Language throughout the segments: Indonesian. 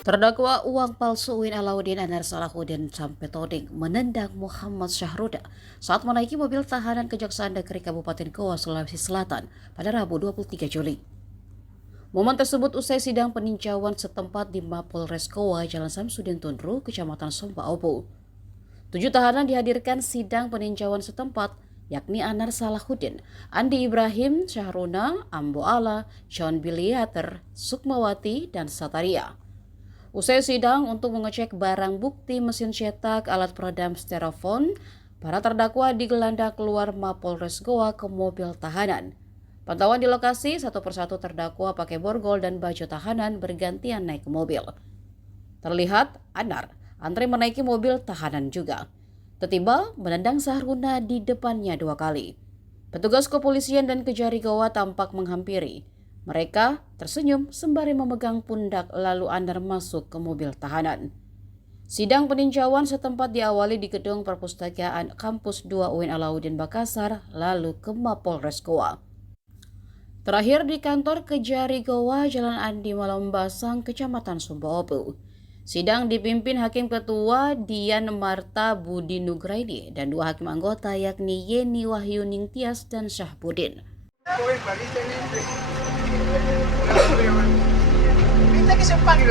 Terdakwa uang palsu Uin Alauddin Anar Salahuddin sampai toding menendang Muhammad Syahruda saat menaiki mobil tahanan Kejaksaan Negeri Kabupaten Goa, Sulawesi Selatan pada Rabu 23 Juli. Momen tersebut usai sidang peninjauan setempat di Mapolres Goa, Jalan Samsudin Tundru, Kecamatan Somba Obo. 7 tahanan dihadirkan sidang peninjauan setempat, yakni Anar Salahuddin, Andi Ibrahim, Syahruna, Ambo Ala, John Biliater, Sukmawati, dan Sataria. Usai sidang untuk mengecek barang bukti mesin cetak, alat peredam styrofoam, para terdakwa digelandang keluar Mapolres Goa ke mobil tahanan. Pantauan di lokasi, satu persatu terdakwa pakai borgol dan baju tahanan bergantian naik ke mobil. Terlihat Anar antri menaiki mobil tahanan juga. Tiba-tiba menendang Sahruna di depannya 2 kali. Petugas kepolisian dan Kejari Goa tampak menghampiri. Mereka tersenyum sembari memegang pundak, lalu Anar masuk ke mobil tahanan. Sidang peninjauan setempat diawali di gedung perpustakaan Kampus 2 UIN Alauddin Makassar, lalu ke Mapolres Goa. Terakhir di kantor Kejari Goa, Jalan Andi Malambasang, Kecamatan Sumba Obo. Sidang dipimpin Hakim Ketua Dian Marta Budi Nugraini dan 2 hakim anggota yakni Yeni Wahyuning Tias dan Syahbudin. Minta que se pague.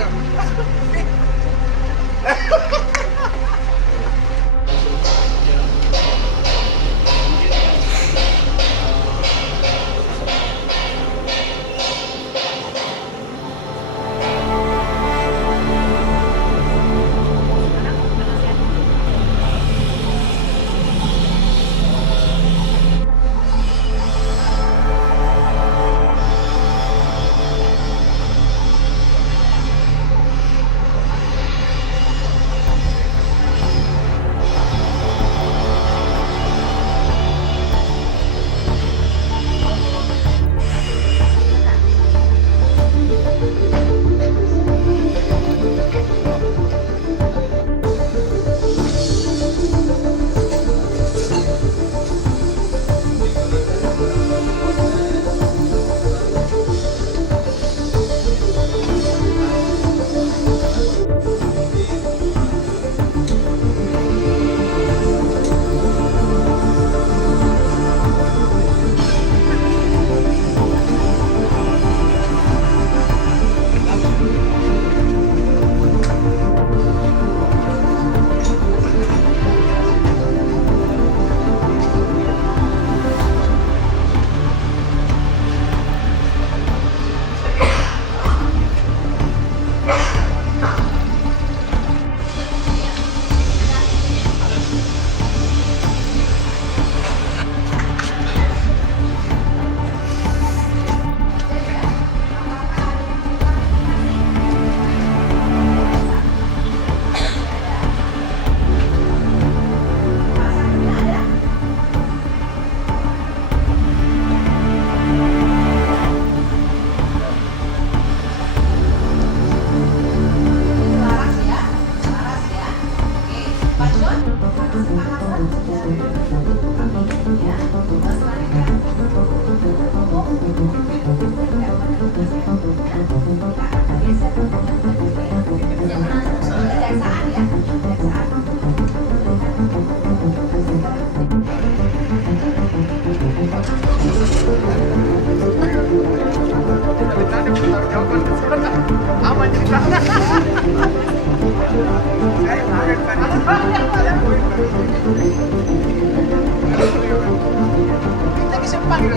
Minta que se pague.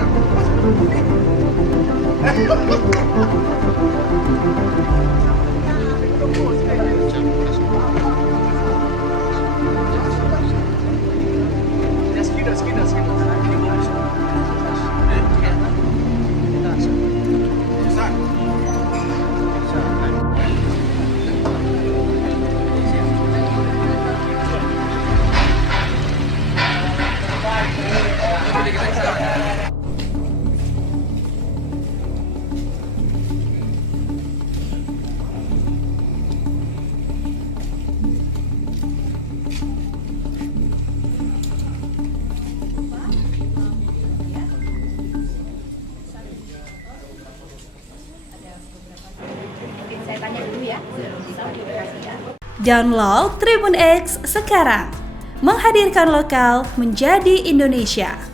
Download Tribun X sekarang, menghadirkan lokal menjadi Indonesia.